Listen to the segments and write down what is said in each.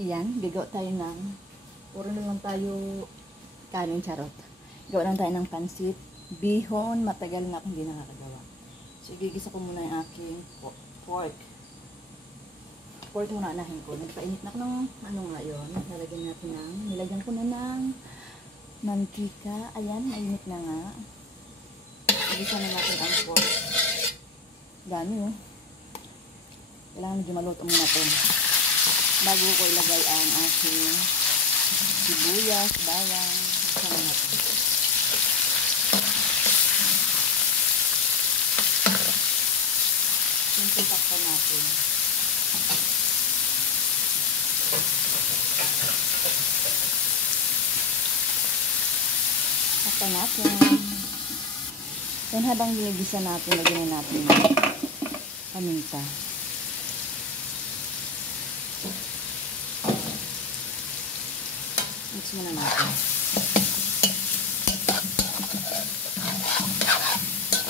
Iyan, gagawa tayo ng, puro na lang tayo kanin, charot. Gawa lang tayo ng pansit, bihon, matagal na akong hindi nakakagawa. So, igigisa ko muna yung aking pork. Pork muna anahin ko. Nagpainit na ako ng ano ngayon. Nilagyan natin ng, nilagyan ko na ng mantika. Ayan, mainit na nga. Igisa na natin ang pork. Dami oh. Kailangan medyo maluto muna ito. Bago ko ilagay ang aking sibuyas, bawang, sama natin. Simple takpan natin. Takpan natin. Then habang ginigisa natin, lagyan natin ng paminta. Mix muna natin.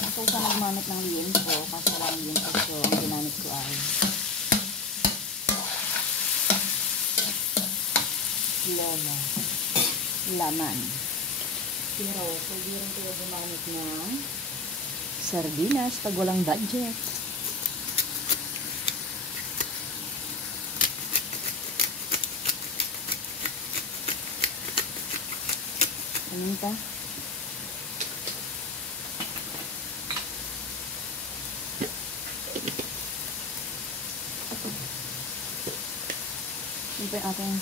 Ako sa nagmanot ng lienzo, kasi wala ng lienzo, so ang ginamit ko ay laman. Pero pwede rin kayo gumamit ng sardinas pag walang budget. Paminta. Yun pa yung ating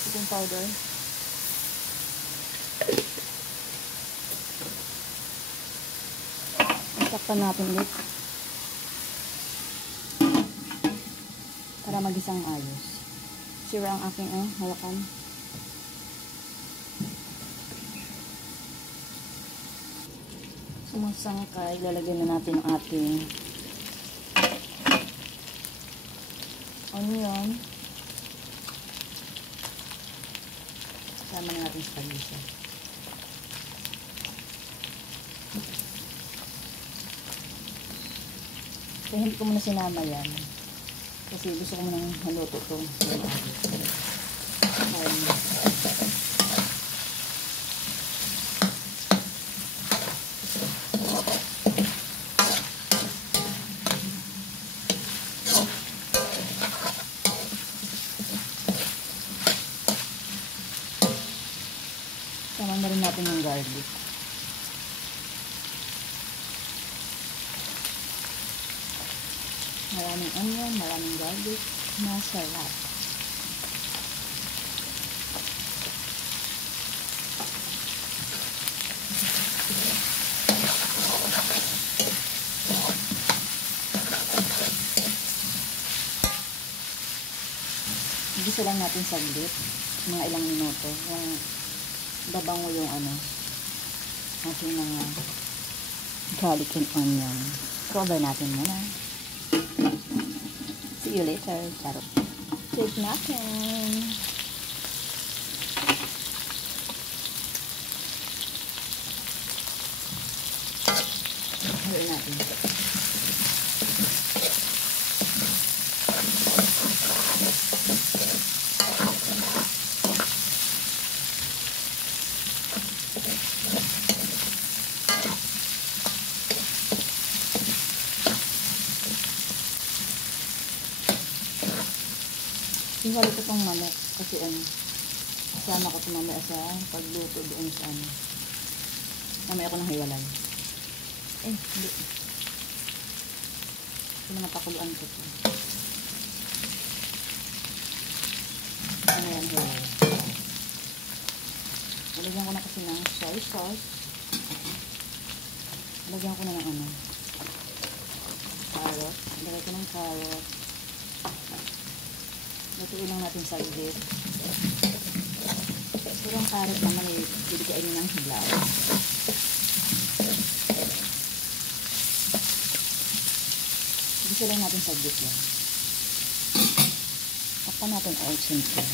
chicken powder. Takpan natin ulit para magisang ayos. Sira ang aking hawakan. Sumasangkay, lalagyan na natin ang ating onion. Sama na natin sa pagisa. So, hindi ko muna sinama yan. Kasi gusto ko munang haluto ito. Sama na rin natin yung garlic. Maraming onion, maraming garlic. Masarap. Igisa lang natin saglit. Mga ilang minuto. Yung babango yung ating mga garlic and onion. Cover natin muna. See you later. Charot. Take natin. Haluin natin. Hiwalay ko itong manok kasi kasama ko ito mamaya sa pagluto doon sa mamaya ko nang hiwalay. Hindi. Ito mga pakuluan ko ito. Yan, hiwalay. Nalagyan ko na kasi ng soy sauce. Nalagyan ko na ng carrot. Nalagyan ko ng carrot. Lutuin lang natin saglit. Pero ang carrot naman ay bibigyan ng hilaw. Igisa lang natin saglit yan. Takpan natin all simple.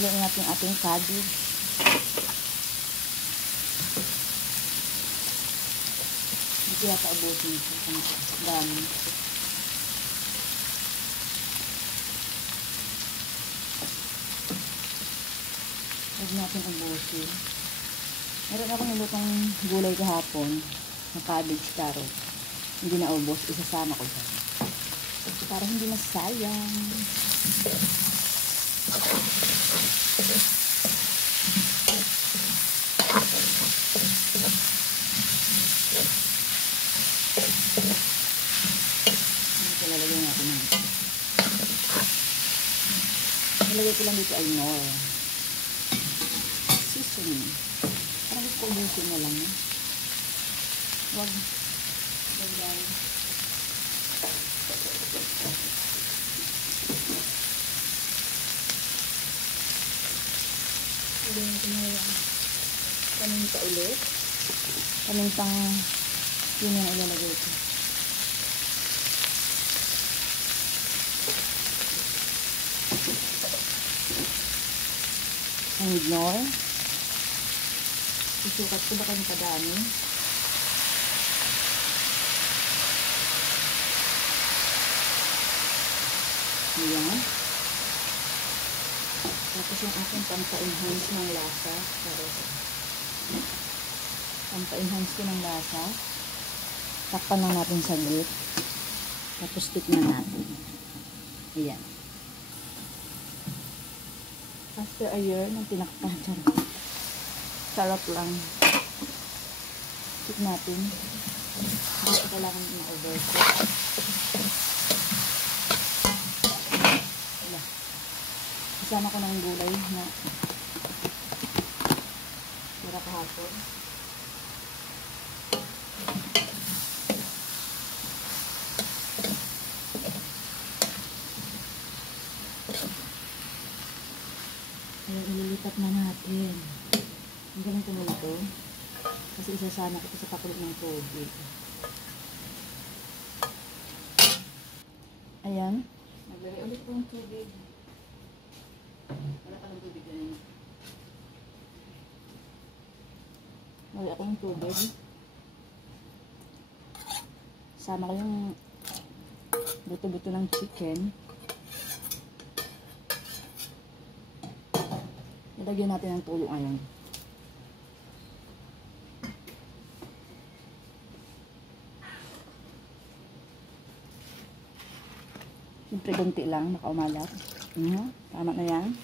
Halo na natin yung ating cabbage. Hindi ko yata abutin ito. Ang dami. Huwag natin abutin. Meron ako nilutong gulay kahapon na cabbage, carrot. Hindi na ubos. Isasama ko dyan. Para hindi masayang. Lalagyan natin ito. Nilagay ko lang dito ay more seasoning. Parang gusto ko ubusin na lang. Huwag. Ganyan. Lagyan natin na yung paminta ulit. Pamintang yun yung ilalagay ko. And ignore. Isukat ko baka yung kadami. Ayan. Tapos yung aking pampa-enhance ng lasa. Pampa-enhance ko ng lasa. Takpan lang natin saglit. Tapos tikman natin. Ayan. After a year, nang tinakpan, sarap lang. Tik natin. Hindi ko kailangan ma-overcook. Wala. Isama ko ng gulay na tira kahapon. Ayan, ililipat na natin. Ang ganito na ito. Kasi isasama ko ito sa pakulo ng tubig. Ayan. Maglagay ulit po ng tubig. Wala pa ng tubig ganyan. Maglagay ako ng tubig. Sama ko yung buto-buto ng chicken. Ilagyan natin ang tuyo ngayon. Siyempre, kunti lang, makaumalat. Tama na yan.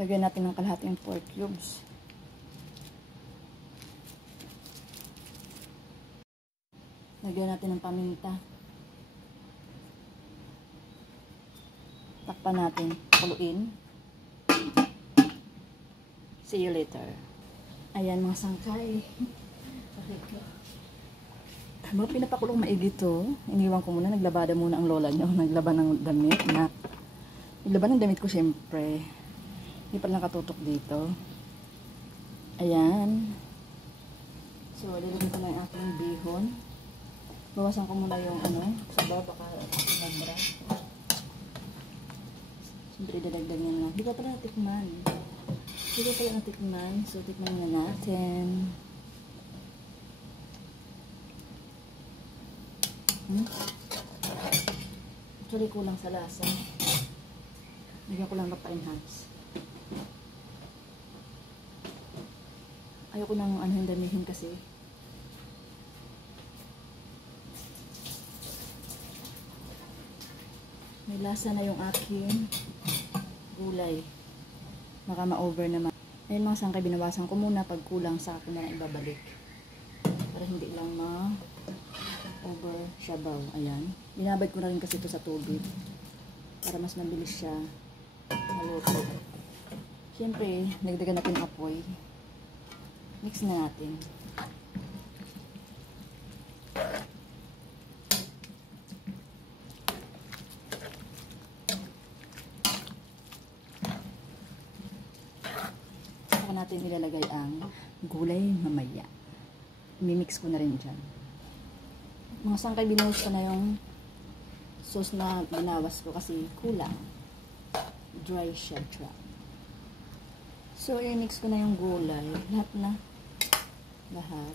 Lagyan natin ng kalahating pork cubes. Lagyan natin ng paminta. Takpan natin. Kuluin. See you later. Ayan mga sangkay. Mga pinapakulong maigi to. Iniwan ko muna. Naglabada muna ang lola nyo. Naglaban ng damit. Naglaban ng damit ko syempre. Hindi pa lang nakatutok dito. Ayan. So, lilagyan ko na yung aking bihon. Bawasan ko muna yung sabaw, baka nabra. Siyempre, dadagdag niya na. Di ba pala natikman? Di ba pala natikman? So, tikman na natin. Actually, kulang sa lasa. Lagyan ko lang mapa-enhance. Ayoko nang yung damihin kasi. May lasa na yung aking gulay. Baka ma-over naman. Ayun mga sangkay, binawasan ko muna. Pag kulang sa akin na ibabalik. Para hindi lang ma-over sabaw. Ayan. Binabad ko na rin kasi ito sa tubig. Para mas mabilis siya maluto. Siyempre, nagdagan natin apoy. Mix na natin. natin ilalagay ang gulay mamaya. Mimix ko na rin dyan. Mga sangkay, binuhos ko na yung sauce na binawas ko kasi kulang. Dry siya. So, i-mix ko na yung gulay. Lahat.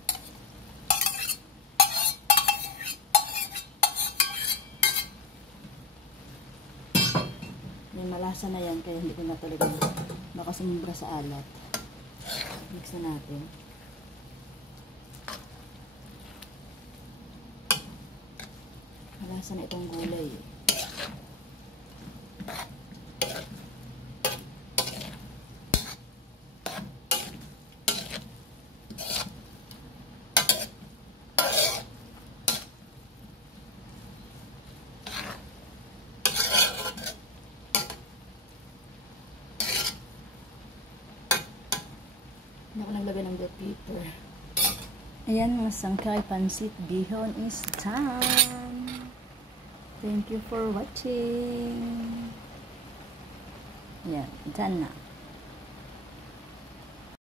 May malasa na yan, kaya hindi ko na talaga baka sumumbra sa alat. Mix na natin. Malasa na itong gulay. Hindi ako naglagay ng black pepper. Ayan, mga sangkay, pansit bihon is done. Thank you for watching. Ayan, done na.